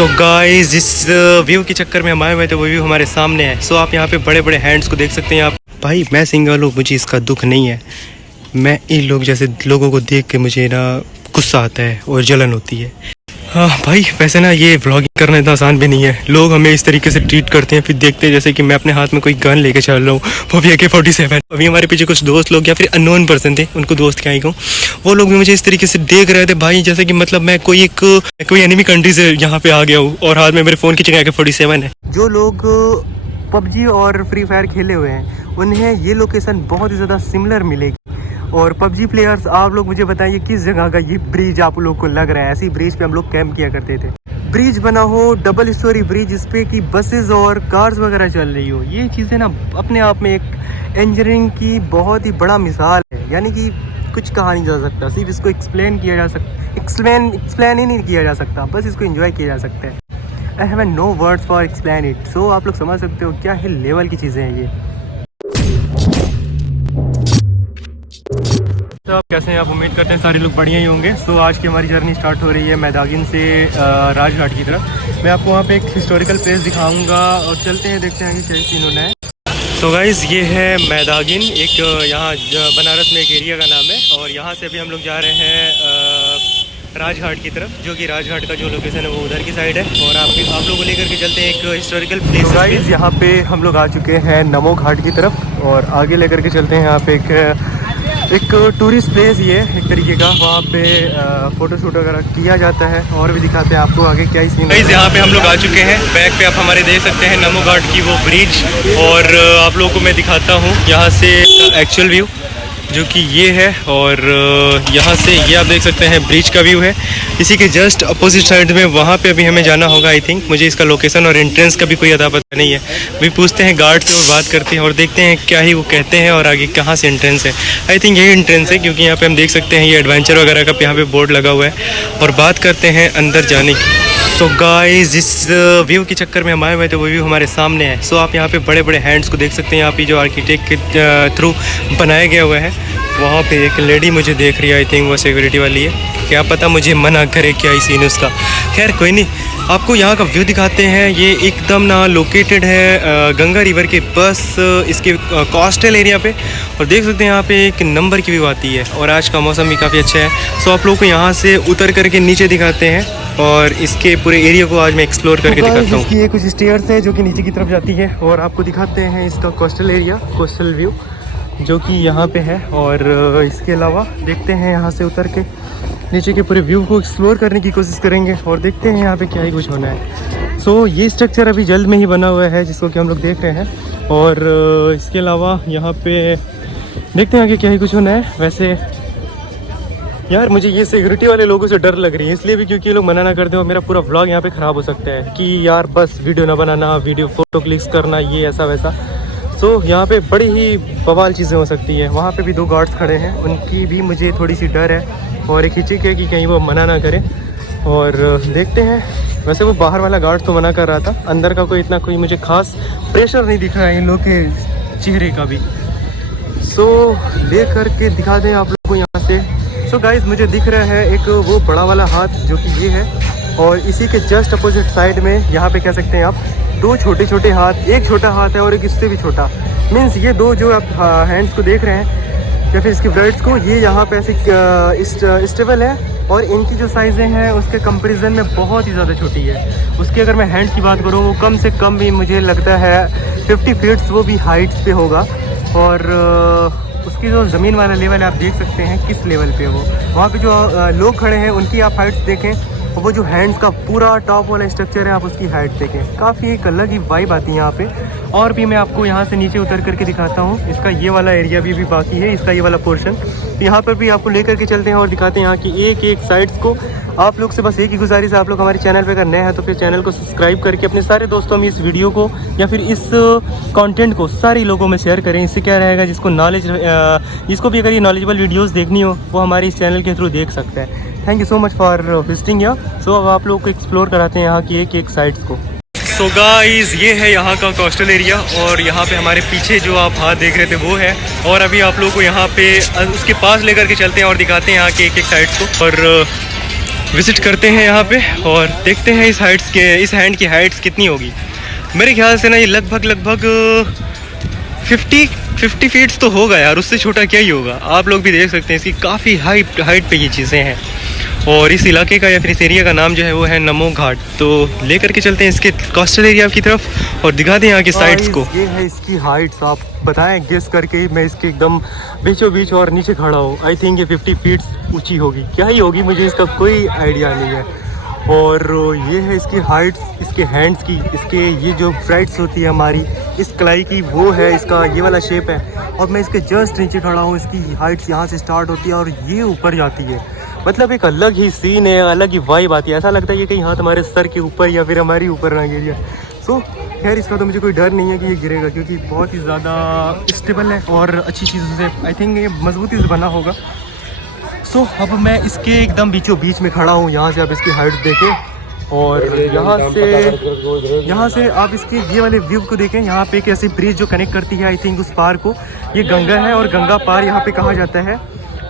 So guys इस view के चक्कर में हम आए हुए थे, वो व्यू हमारे सामने है। सो आप यहाँ पे बड़े बड़े हैंड्स को देख सकते हैं आप। भाई मैं सिंगल हूँ, मुझे इसका दुख नहीं है। मैं इन लोग जैसे लोगों को देख के मुझे ना गुस्सा आता है और जलन होती है। हाँ भाई, वैसे ना ये व्लॉगिंग करना इतना आसान भी नहीं है। लोग हमें इस तरीके से ट्रीट करते हैं, फिर देखते हैं जैसे कि मैं अपने हाथ में कोई गन लेके चल रहा हूँ, वो भी AK-47। अभी हमारे पीछे कुछ दोस्त लोग या फिर अननोन पर्सन थे, उनको दोस्त क्या ही कहूँ, वो लोग भी मुझे इस तरीके से देख रहे थे भाई, जैसे कि मतलब मैं कोई एनिमी कंट्री से यहाँ पे आ गया हूँ और हाथ में मेरे फ़ोन की जगह AK-47 है। जो लोग PUBG और फ्री फायर खेले हुए हैं उन्हें ये लोकेशन बहुत ही ज़्यादा सिमिलर मिलेगी। और PUBG प्लेयर्स, आप लोग मुझे बताइए किस जगह का ये ब्रिज आप लोग को लग रहा है। ऐसी ब्रिज पे हम लोग कैंप किया करते थे। ब्रिज बना हो, डबल स्टोरी ब्रिज, इस पे कि बसेस और कार्स वगैरह चल रही हो। ये चीज़ें ना अपने आप में एक इंजीनियरिंग की बहुत ही बड़ा मिसाल है। यानी कि कुछ कहा नहीं जा सकता, सिर्फ इसको एक्सप्लेन ही नहीं किया जा सकता, बस इसको एंजॉय किया जा सकता है। I have no words for explain it. So आप लोग समझ सकते हो क्या ही लेवल की चीज़ें हैं ये। तो आप कैसे हैं? आप उम्मीद करते हैं सारे लोग बढ़िया ही होंगे। सो आज की हमारी जर्नी स्टार्ट हो रही है मैदागिन से राजघाट की तरफ। मैं आपको वहाँ पे एक हिस्टोरिकल प्लेस दिखाऊंगा और चलते हैं, देखते हैं कि क्या सीन होना है। सो गाइज़ ये है मैदागिन, एक यहाँ बनारस में एक एरिया का नाम है। और यहाँ से अभी हम लोग जा रहे हैं राजघाट की तरफ, जो कि राजघाट का जो लोकेशन है वो उधर की साइड है। और आप लोगों को लेकर के चलते हैं एक हिस्टोरिकल प्लेस। तो गाइज़ यहाँ पे हम लोग आ चुके हैं नमो घाट की तरफ और आगे लेकर के चलते हैं। यहाँ पे एक टूरिस्ट प्लेस ये एक तरीके का, वहाँ पे फ़ोटो शूट वगैरह किया जाता है और भी दिखाते हैं आपको आगे क्या ही सीन है। यहाँ पे हम लोग आ चुके हैं। बैक पे आप हमारे देख सकते हैं नमो घाट की वो ब्रिज। और आप लोगों को मैं दिखाता हूँ यहाँ से एक्चुअल व्यू, जो कि ये है। और यहाँ से ये आप देख सकते हैं ब्रिज का व्यू है। इसी के जस्ट अपोजिट साइड में वहाँ पे अभी हमें जाना होगा। आई थिंक मुझे इसका लोकेशन और एंट्रेंस का भी कोई अता पता नहीं है। अभी पूछते हैं गार्ड से, बात करते हैं और देखते हैं क्या ही वो कहते हैं और आगे कहाँ से एंट्रेंस है। आई थिंक यही एंट्रेंस है, क्योंकि यहाँ पे हम देख सकते हैं ये एडवेंचर वगैरह का यहाँ पे बोर्ड लगा हुआ है। और बात करते हैं अंदर जाने की। सो गाइस इस व्यू के चक्कर में हम आए हुए थे, वो व्यू हमारे सामने है। सो आप यहाँ पे बड़े बड़े हैंड्स को देख सकते हैं। यहाँ पे जो आर्किटेक्ट के थ्रू बनाया गया हुआ है, वहाँ पे एक लेडी मुझे देख रही है। आई थिंक वो सिक्योरिटी वाली है, क्या पता मुझे मना करे क्या ही सीन उसका। खैर कोई नहीं, आपको यहाँ का व्यू दिखाते हैं। ये एकदम ना लोकेटेड है गंगा रिवर के बस इसके कोस्टल एरिया पे। और देख सकते हैं यहाँ पे एक नंबर की व्यू आती है और आज का मौसम भी काफ़ी अच्छा है। सो आप लोग को यहाँ से उतर करके नीचे दिखाते हैं और इसके पूरे एरिया को आज मैं एक्सप्लोर करके दिखाता हूँ। ये कुछ स्टेयर्स है जो कि नीचे की तरफ जाती है और आपको दिखाते हैं इसका कोस्टल एरिया, कोस्टल व्यू जो कि यहाँ पे है। और इसके अलावा देखते हैं यहाँ से उतर के नीचे के पूरे व्यू को एक्सप्लोर करने की कोशिश करेंगे और देखते हैं यहाँ पे क्या ही कुछ होना है। सो ये स्ट्रक्चर अभी जल्द में ही बना हुआ है जिसको कि हम लोग देख रहे हैं। और इसके अलावा यहाँ पे देखते हैं आगे क्या ही कुछ होना है। वैसे यार मुझे ये सिक्योरिटी वाले लोगों से डर लग रही है, इसलिए भी क्योंकि ये लोग मना ना करते हो, मेरा पूरा व्लॉग यहाँ पे ख़राब हो सकता है कि यार बस वीडियो ना बनाना, वीडियो फ़ोटो क्लिक्स करना, ये ऐसा वैसा। सो यहाँ पे बड़ी ही बवाल चीज़ें हो सकती हैं। वहाँ पे भी 2 गार्ड्स खड़े हैं, उनकी भी मुझे थोड़ी सी डर है और एक हिचक है कि कहीं वो मना ना करें। और देखते हैं, वैसे वो बाहर वाला गार्ड तो मना कर रहा था, अंदर का कोई इतना कोई मुझे खास प्रेशर नहीं दिख रहा है इन लोग के चेहरे का भी। सो ले करके दिखा दें आप लोग को यहाँ से। सो गाइज मुझे दिख रहा है एक वो बड़ा वाला हाथ जो कि ये है, और इसी के जस्ट अपोजिट साइड में यहाँ पे कह सकते हैं आप 2 छोटे छोटे हाथ, एक छोटा हाथ है और एक इससे भी छोटा। मीन्स ये 2 जो आप हैंड्स को देख रहे हैं या फिर इसकी ब्रेड्स को, ये यहाँ पे ऐसे स्टेबल है और इनकी जो साइज़ें हैं उसके कंपैरिजन में बहुत ही ज़्यादा छोटी है। उसकी अगर मैं हैंड की बात करूँ, वो कम से कम भी मुझे लगता है 50 फीट्स वो भी हाइट पे होगा। और उसकी जो ज़मीन वाला लेवल है आप देख सकते हैं किस लेवल पे वो, वहाँ पे जो लोग खड़े हैं उनकी आप हाइट्स देखें, और वो जो हैंड्स का पूरा टॉप वाला स्ट्रक्चर है आप उसकी हाइट देखें, काफ़ी एक अलग ही वाइब आती है यहाँ पे। और भी मैं आपको यहाँ से नीचे उतर करके दिखाता हूँ। इसका ये वाला एरिया भी बाकी है, इसका ये वाला पोर्शन, यहाँ पर भी आपको लेकर के चलते हैं और दिखाते हैं यहाँ की एक एक साइड्स को। आप लोग से बस एक ही गुजारिश है, आप लोग हमारे चैनल पे अगर नए हैं तो फिर चैनल को सब्सक्राइब करके अपने सारे दोस्तों में इस वीडियो को या फिर इस कंटेंट को सारे लोगों में शेयर करें। इससे क्या रहेगा, जिसको भी अगर ये नॉलेजेबल वीडियोस देखनी हो वो हमारे इस चैनल के थ्रू देख सकते हैं। Thank you so much for visiting यहाँ। सो अब आप लोग को एक्सप्लोर कराते हैं यहाँ की एक एक साइड्स को। सो गाइस ये है यहाँ का कोस्टल एरिया और यहाँ पे हमारे पीछे जो आप हाथ देख रहे थे वो है। और अभी आप लोगों को यहाँ पे उसके पास लेकर के चलते हैं और दिखाते हैं यहाँ के एक एक साइड्स को। और विज़िट करते हैं यहाँ पे और देखते हैं इस हैंड की हाइट्स कितनी होगी। मेरे ख्याल से ना ये लगभग 50 फीट्स तो होगा यार, उससे छोटा क्या ही होगा। आप लोग भी देख सकते हैं इसकी काफ़ी हाइट पे ये चीज़ें हैं। और इस इलाके का या फिर इस एरिया का नाम जो है वो है नमो घाट। तो लेकर के चलते हैं इसके कोस्टल एरिया की तरफ और दिखा दें यहाँ के साइड्स को। ये है इसकी हाइट्स, आप बताएं गेस करके। मैं इसके एकदम बीचों बीच और नीचे खड़ा हूँ। आई थिंक ये 50 फीट्स ऊंची होगी, क्या ही होगी, मुझे इसका कोई आइडिया नहीं है। और ये है इसकी हाइट्स, इसके हैंड्स की, इसके ये जो फ्राइट्स होती है हमारी इस कलाई की, वो है इसका ये वाला शेप है। और मैं इसके जस्ट नीचे खड़ा हूँ। इसकी हाइट्स यहाँ से स्टार्ट होती है और ये ऊपर जाती है। मतलब एक अलग ही सीन है, अलग ही वाइब आती है। ऐसा लगता है कि कहीं हाथ हमारे सर के ऊपर या फिर हमारी ऊपर ना गिर जाए। सो खैर इसका तो मुझे कोई डर नहीं है कि ये गिरेगा, क्योंकि बहुत ही ज़्यादा स्टेबल है और अच्छी चीज़ों से आई थिंक ये मजबूती से बना होगा। सो अब मैं इसके एकदम बीचों बीच में खड़ा हूँ। यहाँ से आप इसकी हाइट देखें और यहाँ से आप इसके ये वाले व्यू को देखें। यहाँ पे एक ऐसी ब्रिज जो कनेक्ट करती है आई थिंक उस पार को, ये गंगा है और गंगा पार यहाँ पे कहा जाता है।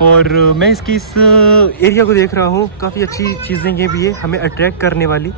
और मैं इसकी इस एरिया को देख रहा हूँ, काफ़ी अच्छी चीज़ें ये भी है हमें अट्रैक्ट करने वाली।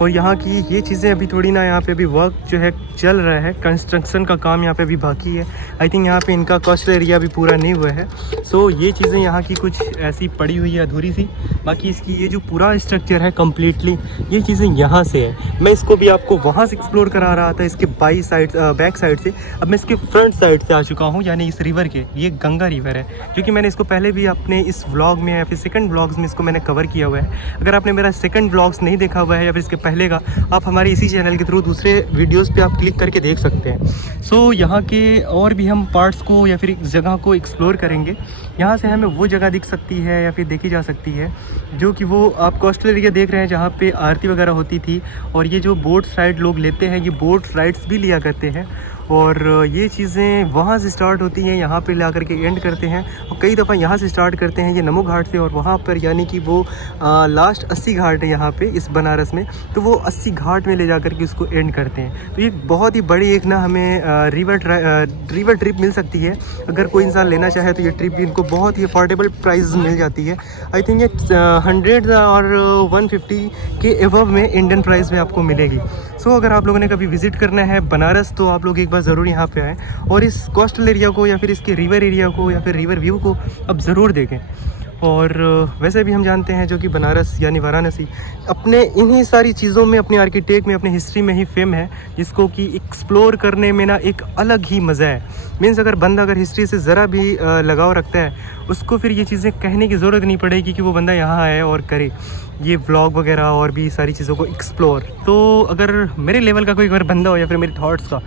और यहाँ की ये चीज़ें अभी थोड़ी ना, यहाँ पे अभी वर्क जो है चल रहा है, कंस्ट्रक्शन का काम यहाँ पे अभी बाकी है। आई थिंक यहाँ पे इनका कोस्टल एरिया भी पूरा नहीं हुआ है। सो ये चीज़ें यहाँ की कुछ ऐसी पड़ी हुई है अधूरी सी। बाकी इसकी ये जो पूरा स्ट्रक्चर है कम्प्लीटली, ये चीज़ें यहाँ से है। मैं इसको भी आपको वहाँ से एक्सप्लोर करा रहा था, इसके बैक साइड से। अब मैं इसके फ्रंट साइड से आ चुका हूँ, यानी इस रिवर के, ये गंगा रिवर है। क्योंकि मैंने इसको पहले भी अपने इस व्लॉग में या फिर सेकंड व्लॉग्स में इसको मैंने कवर किया हुआ है। अगर आपने मेरा सेकंड व्लॉग्स नहीं देखा हुआ है या फिर इसके पहले का, आप हमारे इसी चैनल के थ्रू दूसरे वीडियोस पे आप क्लिक करके देख सकते हैं। सो यहाँ के और भी हम पार्ट्स को या फिर इस जगह को एक्सप्लोर करेंगे। यहाँ से हमें वो जगह दिख सकती है या फिर देखी जा सकती है जो कि वो आप कोस्टल एरिया देख रहे हैं जहाँ पे आरती वगैरह होती थी। और ये जो बोट राइड लोग लेते हैं, ये बोट राइड्स भी लिया करते हैं। और ये चीज़ें वहाँ से स्टार्ट होती हैं, यहाँ पे ला करके एंड करते हैं। और कई दफ़ा यहाँ से स्टार्ट करते हैं ये नमो घाट से, और वहाँ पर यानी कि वो लास्ट 80 घाट है यहाँ पे इस बनारस में, तो वो 80 घाट में ले जा करके उसको एंड करते हैं। तो ये बहुत ही बड़ी एक ना हमें रिवर ट्रिप मिल सकती है। अगर कोई इंसान लेना चाहे तो ये ट्रिप भी इनको बहुत ही अफोर्डेबल प्राइस मिल जाती है। आई थिंक ये 100 और 150 के एबव में इंडियन प्राइस में आपको मिलेगी। सो अगर आप लोगों ने कभी विज़िट करना है बनारस तो आप लोग एक बार ज़रूर यहाँ पे आएँ और इस कोस्टल एरिया को या फिर इसके रिवर एरिया को या फिर रिवर व्यू को अब ज़रूर देखें। और वैसे भी हम जानते हैं जो कि बनारस यानी वाराणसी अपने इन्हीं सारी चीज़ों में, अपने आर्किटेक्ट में, अपने हिस्ट्री में ही फेम है, जिसको कि एक्सप्लोर करने में ना एक अलग ही मज़ा है। मीन्स अगर हिस्ट्री से ज़रा भी लगाव रखता है, उसको फिर ये चीज़ें कहने की ज़रूरत नहीं पड़ेगी कि वो बंदा यहाँ आए और करे ये व्लॉग वगैरह और भी सारी चीज़ों को एक्सप्लोर। तो अगर मेरे लेवल का कोई अगर बंदा हो या फिर मेरे थॉट्स का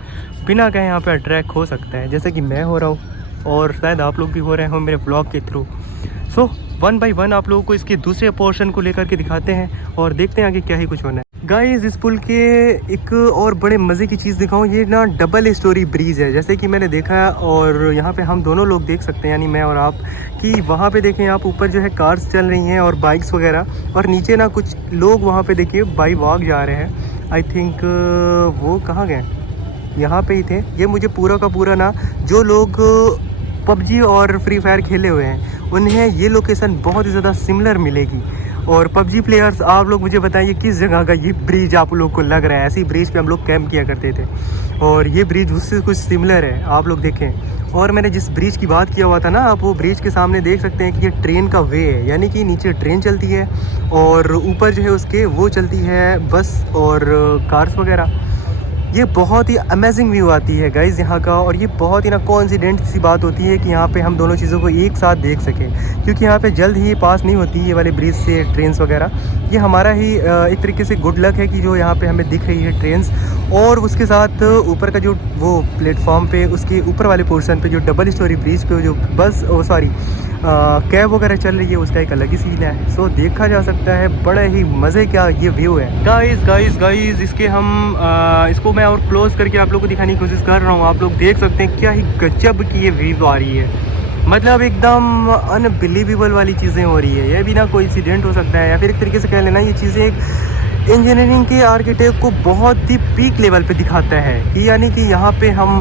बिना कहे यहाँ पे अट्रैक्ट हो सकता है, जैसे कि मैं हो रहा हूँ और शायद आप लोग भी हो रहे हो मेरे व्लॉग के थ्रू। सो 1 बाय 1 आप लोगों को इसके दूसरे पोर्शन को लेकर के दिखाते हैं और देखते हैं आगे क्या ही कुछ होना है। गाइस, इस पुल के एक और बड़े मज़े की चीज़ दिखाऊं, ये ना डबल स्टोरी ब्रिज है जैसे कि मैंने देखा। और यहाँ पे हम दोनों लोग देख सकते हैं, यानी मैं और आप, कि वहाँ पे देखें आप ऊपर जो है कार्स चल रही हैं और बाइक्स वगैरह, और नीचे ना कुछ लोग वहाँ पे देखिए बाई वॉक जा रहे हैं। आई थिंक वो कहाँ गए, यहाँ पे ही थे। ये मुझे पूरा का पूरा ना, जो लोग PUBG और फ्री फायर खेले हुए हैं उन्हें ये लोकेशन बहुत ही ज़्यादा सिमिलर मिलेगी। और PUBG प्लेयर्स, आप लोग मुझे बताइए किस जगह का ये ब्रिज आप लोग को लग रहा है। ऐसी ब्रिज पे हम लोग कैंप किया करते थे और ये ब्रिज उससे कुछ सिमिलर है, आप लोग देखें। और मैंने जिस ब्रिज की बात किया हुआ था ना, आप वो ब्रिज के सामने देख सकते हैं कि ये ट्रेन का वे है, यानी कि नीचे ट्रेन चलती है और ऊपर जो है उसके वो चलती है बस और कार्स वगैरह। ये बहुत ही अमेजिंग व्यू आती है गाइज़ यहाँ का। और ये बहुत ही ना कोइंसिडेंट सी बात होती है कि यहाँ पे हम दोनों चीज़ों को एक साथ देख सकें, क्योंकि यहाँ पे जल्द ही पास नहीं होती ये वाले ब्रिज से ट्रेन्स वगैरह। ये हमारा ही एक तरीके से गुड लक है कि जो यहाँ पे हमें दिख रही है ट्रेन्स। और उसके साथ ऊपर का जो वो प्लेटफॉर्म पे, उसके ऊपर वाले पोर्शन पे जो डबल स्टोरी ब्रिज पे जो बस कैब वगैरह चल रही है, उसका एक अलग ही सीन है। सो देखा जा सकता है, बड़े ही मज़े का ये व्यू है। गाइस इसके हम इसको मैं और क्लोज करके आप लोगों को दिखाने की कोशिश कर रहा हूँ। आप लोग देख सकते हैं क्या ही गजब की ये व्यू आ रही है, मतलब एकदम अनबिलीवेबल वाली चीज़ें हो रही है। ये भी ना कोइंसिडेंट हो सकता है या फिर एक तरीके से कह लेना ये चीज़ें एक इंजीनियरिंग के आर्किटेक्ट को बहुत ही पीक लेवल पे दिखाता है कि यानी कि यहाँ पे हम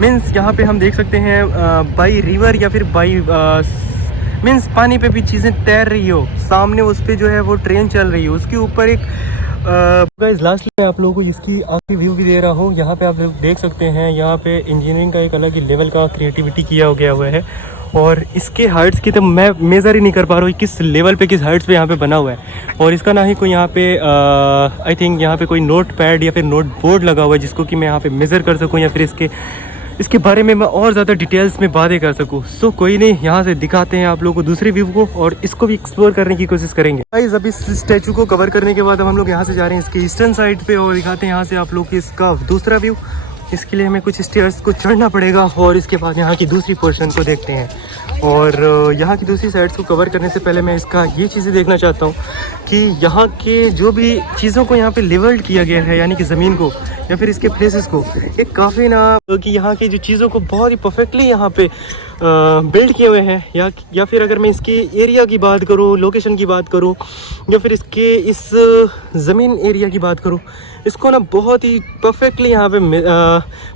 यहाँ पे हम देख सकते हैं बाई रिवर या फिर बाई मीन्स पानी पे भी चीज़ें तैर रही हो, सामने उस पर जो है वो ट्रेन चल रही हो, उसके ऊपर एक गाइस लास्टली मैं आप लोगों को इसकी आगे व्यू भी दे रहा हूँ। यहाँ पे आप लोग देख सकते हैं, यहाँ पे इंजीनियरिंग का एक अलग ही लेवल का क्रिएटिविटी किया गया हुआ है। और इसके हाइट्स की तो मैं मेज़र ही नहीं कर पा रहा हूँ किस लेवल पे, किस हाइट्स पे यहाँ पे बना हुआ है। और इसका ना ही कोई यहाँ पे आई थिंक यहाँ पे कोई नोट पैड या फिर नोट बोर्ड लगा हुआ है जिसको कि मैं यहाँ पे मेज़र कर सकूँ या फिर इसके बारे में मैं और ज़्यादा डिटेल्स में बातें कर सकूँ। सो कोई नहीं, यहाँ से दिखाते हैं आप लोगों को दूसरी व्यू को और इसको भी एक्सप्लोर करने की कोशिश करेंगे। गाइस अभी इस स्टैचू को कवर करने के बाद हम लोग यहाँ से जा रहे हैं इसके ईस्टर्न साइड पे और दिखाते हैं यहाँ से आप लोग को इसका दूसरा व्यू। इसके लिए हमें कुछ स्टेयर्स को चढ़ना पड़ेगा और इसके बाद यहाँ की दूसरी पोर्शन को देखते हैं। और यहाँ की दूसरी साइड्स को कवर करने से पहले मैं इसका ये चीज़ें देखना चाहता हूँ कि यहाँ के जो भी चीज़ों को यहाँ पे लेवल्ड किया गया है, यानी कि ज़मीन को या फिर इसके प्लेसेस को, एक काफ़ी ना कि यहाँ की जो चीज़ों को बहुत ही परफेक्टली यहाँ पे बिल्ड किए हुए हैं। या फिर अगर मैं इसके एरिया की बात करूँ, लोकेशन की बात करूँ, या फिर इसके इस ज़मीन एरिया की बात करूँ, इसको ना बहुत ही परफेक्टली यहाँ पे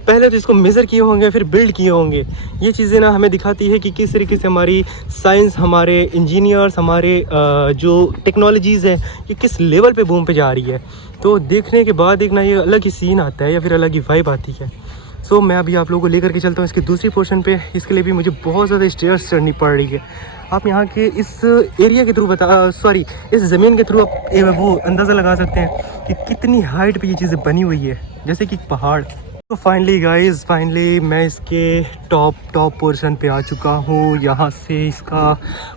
पहले तो इसको मेज़र किए होंगे फिर बिल्ड किए होंगे। ये चीज़ें ना हमें दिखाती है कि किस तरीके से हमारी साइंस, हमारे इंजीनियर्स, हमारे जो टेक्नोलॉजीज़ हैं ये किस लेवल पे बूम पे जा रही है। तो देखने के बाद एक ना ये अलग ही सीन आता है या फिर अलग ही वाइब आती है। सो मैं अभी आप लोगों को लेकर के चलता हूँ इसकी दूसरी पोर्शन पे। इसके लिए भी मुझे बहुत ज़्यादा स्टेयर्स चढ़नी पड़ रही है। आप यहाँ के इस एरिया के थ्रू इस ज़मीन के थ्रू आप वो अंदाज़ा लगा सकते हैं कि कितनी हाइट पे ये चीज़ें बनी हुई है, जैसे कि पहाड़। तो फाइनली गाइस, मैं इसके टॉप पोर्शन पे आ चुका हूँ। यहाँ से इसका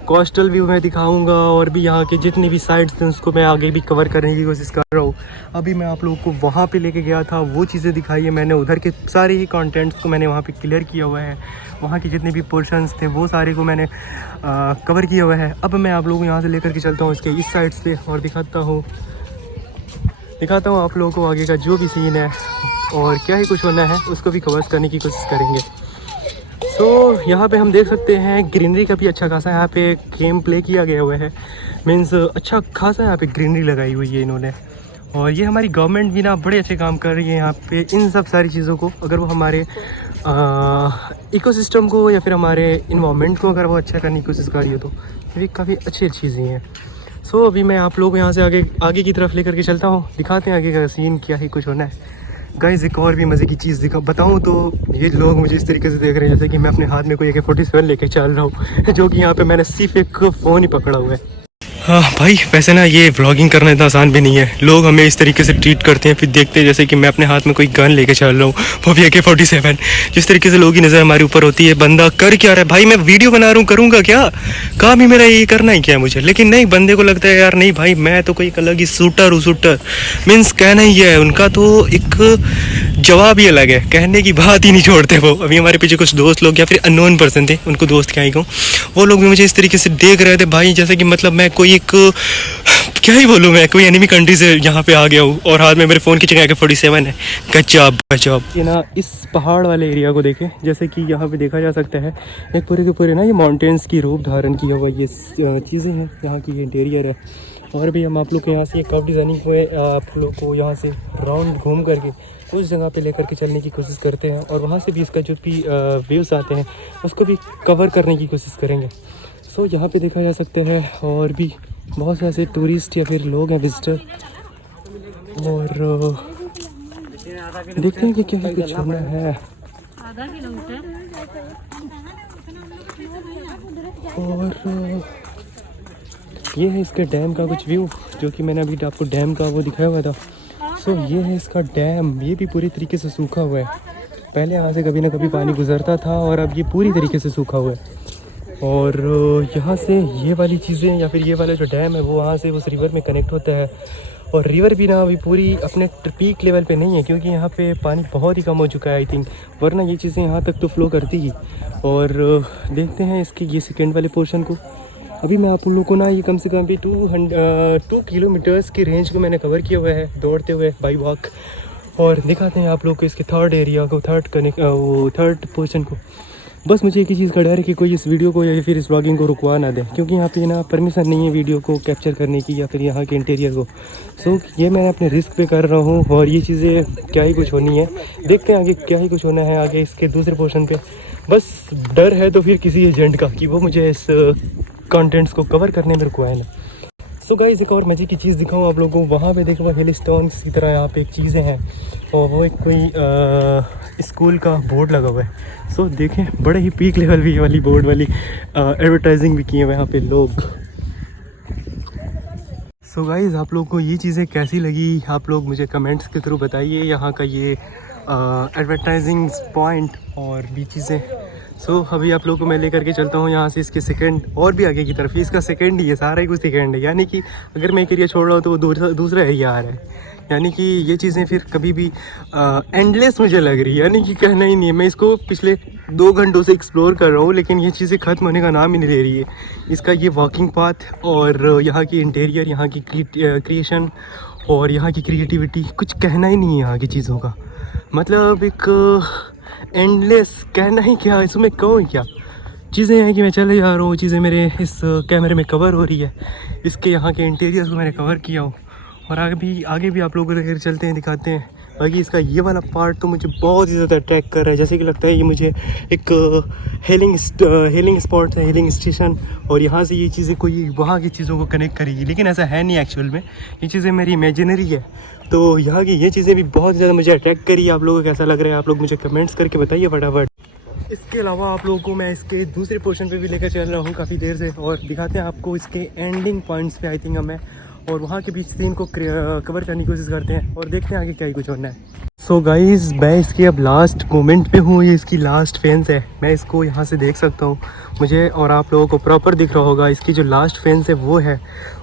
कोस्टल व्यू मैं दिखाऊंगा और भी यहाँ के जितनी भी साइड्स हैं उसको मैं आगे भी कवर करने की कोशिश कर रहा हूँ। अभी मैं आप लोगों को वहाँ पे लेके गया था, वो चीज़ें दिखाई है मैंने, उधर के सारे ही कंटेंट्स को मैंने वहाँ पे क्लियर किया हुआ है। वहाँ के जितने भी पोर्शंस थे वो सारे को मैंने कवर किया हुआ है। अब मैं आप लोगों को यहाँ से लेकर के चलता हूँ इसके इस साइड से और दिखाता हूँ आप लोगों को आगे का जो भी सीन है और क्या ही कुछ होना है उसको भी कवर करने की कोशिश करेंगे। सो यहाँ पे हम देख सकते हैं ग्रीनरी का भी अच्छा खासा यहाँ पे गेम प्ले किया गया हुआ है। मीन्स अच्छा खासा यहाँ पे ग्रीनरी लगाई हुई है इन्होंने। और ये हमारी गवर्नमेंट भी ना बड़े अच्छे काम कर रही है यहाँ पे इन सब सारी चीज़ों को। अगर वो हमारे इकोसिस्टम को या फिर हमारे इन्वायरमेंट को अगर वो अच्छा करने की कोशिश कर रही है तो ये भी काफ़ी अच्छी चीज़ें हैं। सो अभी मैं आप लोगों को यहाँ से आगे की तरफ लेकर के चलता हूँ, दिखाते हैं आगे का सीन क्या ही कुछ होना है। गाइस एक और भी मज़े की चीज़ बताऊँ तो ये लोग मुझे इस तरीके से देख रहे हैं जैसे कि मैं अपने हाथ में कोई AK-47 लेके चल रहा हूँ, जो कि यहाँ पे मैंने सिर्फ एक फ़ोन ही पकड़ा हुआ है। हाँ भाई, वैसे ना ये व्लॉगिंग करना इतना आसान भी नहीं है। लोग हमें इस तरीके से ट्रीट करते हैं, फिर देखते हैं जैसे कि मैं अपने हाथ में कोई गन लेके चल रहा हूँ, वो भी AK-47। जिस तरीके से लोगों की नज़र हमारे ऊपर होती है, बंदा कर क्या रहा है भाई, मैं वीडियो बना रहा हूँ, करूँगा क्या, काम ही मेरा ये करना ही क्या है मुझे। लेकिन नहीं, बंदे को लगता है यार नहीं भाई मैं तो कोई अलग ही शूटर हूँ। शूटर मीन्स कहना ही है, उनका तो एक जवाब ही अलग है, कहने की बात ही नहीं छोड़ते वो। अभी हमारे पीछे कुछ दोस्त लोग या फिर अननोन पर्सन थे, उनको दोस्त क्या ही कहूँ, वो लोग भी मुझे इस तरीके से देख रहे थे भाई जैसे कि मतलब मैं कोई एक क्या ही बोलूँ, मैं कोई एनिमी कंट्री से यहाँ पे आ गया हूँ और हाथ में मेरे फ़ोन की जगह AK-47 है। गजब। ये ना इस पहाड़ वाले एरिया को देखें, जैसे कि यहाँ पे देखा जा सकता है एक पूरे के पूरे ना ये माउंटेन्स की रूप धारण किया हुआ ये चीज़ें हैं यहाँ की, ये इंटीरियर है। और भी हम आप लोग को यहाँ से कव डिज़ाइनिंग हुए आप लोग को यहाँ से राउंड घूम करके उस जगह पे लेकर के चलने की कोशिश करते हैं और वहाँ से भी इसका जो भी व्यूज़ आते हैं उसको भी कवर करने की कोशिश करेंगे। सो यहाँ पे देखा जा सकता है और भी बहुत से ऐसे टूरिस्ट या फिर लोग हैं विजिटर, और देखते हैं कि क्या कुछ होना है। और ये है इसके डैम का कुछ व्यू, जो कि मैंने अभी आपको डैम का वो दिखाया हुआ था। सो ये है इसका डैम, ये भी पूरी तरीके से सूखा हुआ है। पहले यहाँ से कभी ना कभी पानी गुजरता था और अब ये पूरी तरीके से सूखा हुआ है। और यहाँ से ये वाली चीज़ें या फिर ये वाला जो डैम है वो वहाँ से उस रिवर में कनेक्ट होता है। और रिवर भी ना अभी पूरी अपने पीक लेवल पे नहीं है, क्योंकि यहाँ पे पानी बहुत ही कम हो चुका है आई थिंक, वरना ये चीज़ें यहाँ तक तो फ्लो करती ही। और देखते हैं इसके ये सेकेंड वाले पोर्शन को। अभी मैं आप लोगों को ना ये कम से कम भी 2 किलोमीटर्स की रेंज को मैंने कवर किया हुआ है दौड़ते हुए बाई वॉक। और दिखाते हैं आप लोग को इसके थर्ड एरिया को, थर्ड पोर्शन को। बस मुझे एक ही चीज़ का डर है कि कोई इस वीडियो को या फिर इस व्लॉगिंग को रुकवा ना दे, क्योंकि यहाँ पे ना परमिशन नहीं है वीडियो को कैप्चर करने की या फिर यहाँ के इंटीरियर को। सो ये मैं अपने रिस्क पे कर रहा हूँ और ये चीज़ें क्या ही कुछ होनी है, देखते हैं आगे क्या ही कुछ होना है आगे इसके दूसरे पोर्शन पे। बस डर है तो फिर किसी एजेंट का कि वो मुझे इस कंटेंट्स को कवर करने मेरे को आया ना। सो गाइस एक और मजे की चीज़ दिखाऊँ आप लोगों को। वहाँ पे देखो हिल स्टोन्स की तरह यहाँ पे एक चीज़ें हैं और वो एक कोई स्कूल का बोर्ड लगा हुआ है। सो देखें बड़े ही पीक लेवल भी वाली बोर्ड वाली एडवर्टाइजिंग भी की है वहाँ पे लोग। सो गाइस आप लोगों को ये चीज़ें कैसी लगी आप लोग मुझे कमेंट्स के थ्रू बताइए। यहाँ का ये एडवर्टाइजिंग पॉइंट और भी चीज़ें। सो अभी आप लोगों को मैं लेकर के चलता हूँ यहाँ से इसके सेकंड और भी आगे की तरफ। इसका सेकंड ही है, सारा ही कुछ सेकंड है। यानी कि अगर मैं एक एरिया छोड़ रहा हूँ तो वो दूसरा एरिया आ रहा है। यानी कि ये चीज़ें फिर कभी भी एंडलेस मुझे लग रही है। यानी कि कहना ही नहीं है। मैं इसको पिछले 2 घंटों से एक्सप्लोर कर रहा हूँ लेकिन ये चीज़ें ख़त्म होने का नाम ही नहीं ले रही है। इसका ये वॉकिंग पाथ और यहाँ की इंटीरियर, यहाँ की क्रिएशन और यहाँ की क्रिएटिविटी, कुछ कहना ही नहीं है यहाँ की चीज़ों का। मतलब एक एंडलेस कहना ही क्या, इसमें कहूँ क्या। चीज़ें हैं कि मैं चले जा रहा हूँ, चीज़ें मेरे इस कैमरे में कवर हो रही है। इसके यहाँ के इंटीरियर्स को मैंने कवर किया हूँ और आगे भी आप लोगों को लेकर चलते हैं, दिखाते हैं। बाकी इसका ये वाला पार्ट तो मुझे बहुत ही ज़्यादा अट्रैक्ट कर रहा है। जैसे कि लगता है ये मुझे एक हेलिंग स्पॉट है, हेलिंग स्टेशन, और यहाँ से ये चीज़ें कोई वहाँ की चीज़ों को कनेक्ट करेगी। लेकिन ऐसा है नहीं एक्चुअल में, ये चीज़ें मेरी इमेजिनरी है। तो यहाँ की ये चीज़ें भी बहुत ज़्यादा मुझे अट्रैक्ट करी। आप लोगों को कैसा लग रहा है आप लोग मुझे कमेंट्स करके बताइए फटाफट। इसके अलावा आप लोगों को मैं इसके दूसरे पोर्शन पे भी लेकर चल रहा हूँ काफ़ी देर से और दिखाते हैं आपको इसके एंडिंग पॉइंट्स पे आई थिंक हमें, और वहाँ के बीच सीन को कवर करने की कोशिश करते हैं और देखते हैं आगे क्या ही कुछ होना है। सो गाइज़ मैं इसके अब लास्ट मोमेंट पे हूँ। ये इसकी लास्ट फेंस है, मैं इसको यहाँ से देख सकता हूँ। मुझे और आप लोगों को प्रॉपर दिख रहा होगा इसकी जो लास्ट फेंस है वो है,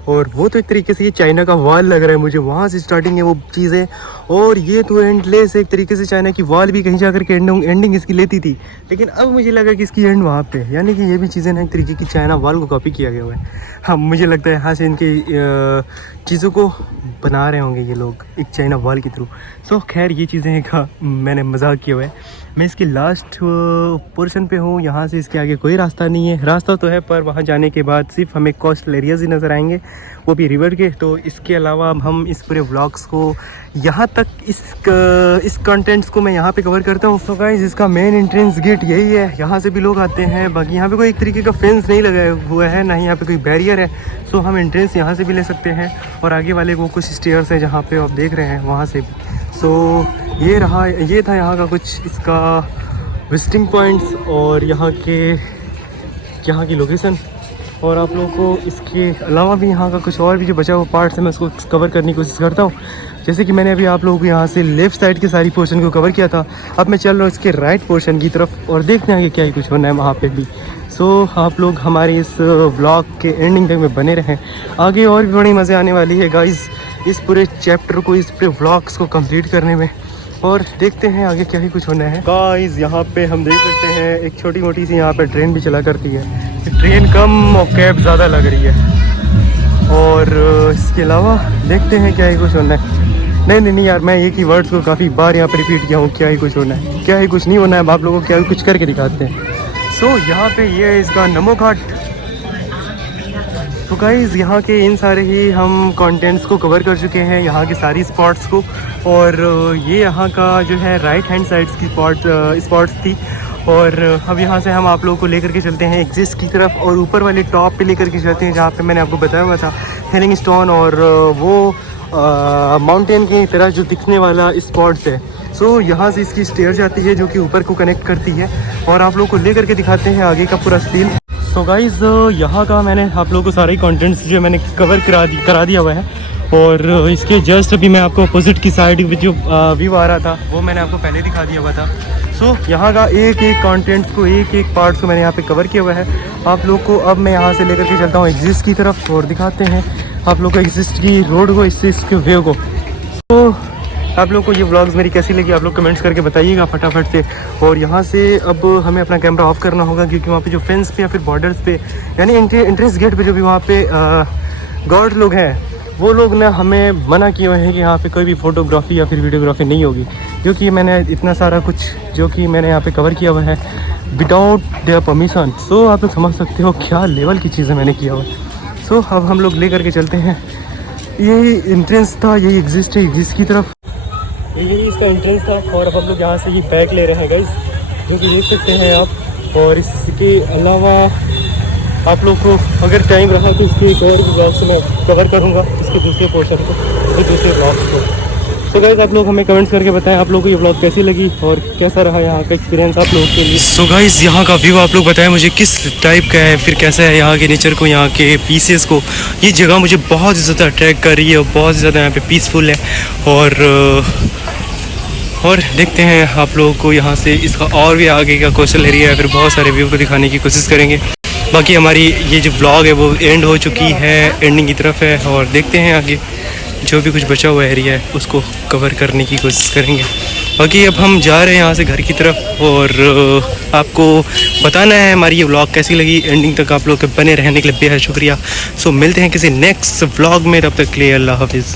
और वो तो एक तरीके से ये चाइना का वॉल लग रहा है मुझे। वहाँ से स्टार्टिंग है वो चीज़ें, और ये तो एंडलेस एक तरीके से चाइना की वॉल भी कहीं जाकर के एंडिंग इसकी लेती थी। लेकिन अब मुझे लगा कि इसकी एंड वहाँ पे, यानी कि ये भी चीज़ें ना एक तरीके की चाइना वॉल को कॉपी किया गया हुआ है। हाँ मुझे लगता है यहाँ से इनके चीज़ों को बना रहे होंगे ये लोग एक चाइना वॉल के थ्रू। सो खैर ये चीज़ें का मैंने मजाक किया हुआ है। मैं इसके लास्ट पोर्शन पे हूँ। यहाँ से इसके आगे कोई रास्ता नहीं है, रास्ता तो है पर वहाँ जाने के बाद सिर्फ हमें कोस्टल एरियाज ही नज़र आएंगे, वो भी रिवर के। तो इसके अलावा हम इस पूरे व्लॉग्स को यहाँ तक इस कंटेंट्स को मैं यहाँ पे कवर करता हूँ। तो गाइस इसका मेन एंट्रेंस गेट यही है, यहाँ से भी लोग आते हैं। बाकी यहाँ पे कोई एक तरीके का फेंस नहीं लगाया हुआ है, ना ही यहाँ पे कोई बैरियर है। सो हम एंट्रेंस यहाँ से भी ले सकते हैं और आगे वाले को कुछ स्टेयर्स हैं जहाँ पे आप देख रहे हैं वहाँ से भी। सो ये था यहाँ का कुछ इसका विजिटिंग पॉइंट्स और यहाँ की लोकेशन। और आप लोगों को इसके अलावा भी यहाँ का कुछ और भी जो बचा हुआ पार्ट्स है मैं उसको कवर करने की कोशिश करता हूँ। जैसे कि मैंने अभी आप लोगों को यहाँ से लेफ़्ट साइड की सारी पोर्शन को कवर किया था, अब मैं चल रहा हूँ इसके राइट पोर्शन की तरफ और देखते हैं कि क्या ही कुछ होना है वहाँ पे भी। सो आप लोग हमारे इस व्लॉग के एंडिंग तक में बने रहें, आगे और भी बड़ी मज़े आने वाली है गाइज़ इस पूरे चैप्टर को, इस पूरे व्लॉग्स को कंप्लीट करने में, और देखते हैं आगे क्या ही कुछ होना है। गाइस यहाँ पे हम देख सकते हैं एक छोटी मोटी सी यहाँ पे ट्रेन भी चला करती है। ट्रेन कम और कैब ज़्यादा लग रही है। और इसके अलावा देखते हैं क्या ही कुछ होना है। नहीं यार, मैं एक ही वर्ड्स को काफ़ी बार यहाँ पे रिपीट किया हूँ, क्या ही कुछ होना है, क्या ही कुछ नहीं होना है। आप लोगों को क्या ही कुछ करके दिखाते हैं। सो यहाँ पे ये है इसका नमो घाट। तो गाइज़ यहाँ के इन सारे ही हम कंटेंट्स को कवर कर चुके हैं, यहाँ की सारी स्पॉट्स को। और ये यहाँ का जो है राइट हैंड साइड की स्पॉट्स थी। और अब यहाँ से हम आप लोगों को लेकर के चलते हैं एग्जिस्ट की तरफ और ऊपर वाले टॉप पे लेकर के चलते हैं जहाँ पे मैंने आपको बताया हुआ था हेलिंग स्टोन और वो माउंटेन की तरह जो दिखने वाला स्पॉट्स है। सो यहाँ से इसकी स्टेयर जाती है जो कि ऊपर को कनेक्ट करती है और आप लोगों को लेकर के दिखाते हैं आगे का पूरा सीन। सो गाइज़ यहाँ का मैंने आप लोगों को सारे कंटेंट्स जो मैंने कवर करा दिया हुआ है। और इसके जस्ट अभी मैं आपको अपोजिट की साइड जो व्यू आ रहा था वो मैंने आपको पहले दिखा दिया हुआ था। सो यहाँ का एक कंटेंट्स को एक पार्ट्स को मैंने यहाँ पे कवर किया हुआ है। आप लोग को अब मैं यहाँ से लेकर के चलता हूँ एग्जिस्ट की तरफ और दिखाते हैं आप लोग को एग्जिस्ट की रोड को, इसके व्यू को। तो आप लोग को ये व्लॉग्स मेरी कैसी लगी आप लोग कमेंट्स करके बताइएगा फटाफट से। और यहाँ से अब हमें अपना कैमरा ऑफ करना होगा क्योंकि वहाँ पे जो फेंस पे या फिर बॉर्डर्स पे यानी एंट्रेंस गेट पे जो भी वहाँ पे गार्ड लोग हैं वो लोग ना हमें मना किए हुए हैं कि यहाँ पे कोई भी फ़ोटोग्राफी या फिर वीडियोग्राफी नहीं होगी, क्योंकि मैंने इतना सारा कुछ जो कि मैंने यहाँ पे कवर किया हुआ है विदाउट देयर परमिशन। सो आप लोग समझ सकते हो क्या लेवल की चीज़ें मैंने किया हुआ है। सो अब हम लोग ले करके चलते हैं। यही एंट्रेंस था, यही एग्जिस्ट है एग्जिस्ट की तरफ, यही इसका एंट्रेंस था। और अब हम लोग यहाँ से ये बैग ले रहे हैं गाइस, जो कि देख सकते हैं आप। और इसके अलावा आप लोग को अगर टाइम रहा तो इसके एक और ब्लॉग से मैं कवर करूँगा इसके दूसरे पोर्शन को, फिर दूसरे ब्लॉग्स को। तो गाइस आप लोग हमें कमेंट्स करके बताएं आप लोगों को ये ब्लॉग कैसी लगी और कैसा रहा यहाँ का एक्सपीरियंस आप लोगों के लिए। सो गाइस यहाँ का व्यू आप लोग बताएं मुझे किस टाइप का है, फिर कैसा है यहाँ के नेचर को, यहाँ के पीसेस को। ये जगह मुझे बहुत ही ज़्यादा अट्रैक्ट कर रही है और बहुत ही ज़्यादा यहाँ पे पीसफुल है। और देखते हैं आप लोगों को यहाँ से इसका और भी आगे का कोस्टल एरिया है, फिर बहुत सारे व्यू को दिखाने की कोशिश करेंगे। बाकी हमारी ये जो ब्लॉग है वो एंड हो चुकी है, एंडिंग की तरफ है, और देखते हैं आगे जो भी कुछ बचा हुआ एरिया है उसको कवर करने की कोशिश करेंगे। बाकी अब हम जा रहे हैं यहाँ से घर की तरफ, और आपको बताना है हमारी ये व्लॉग कैसी लगी। एंडिंग तक आप लोग के बने रहने के लिए बेहद शुक्रिया। सो मिलते हैं किसी नेक्स्ट व्लॉग में, तब तक के लिए अल्लाह हाफिज़।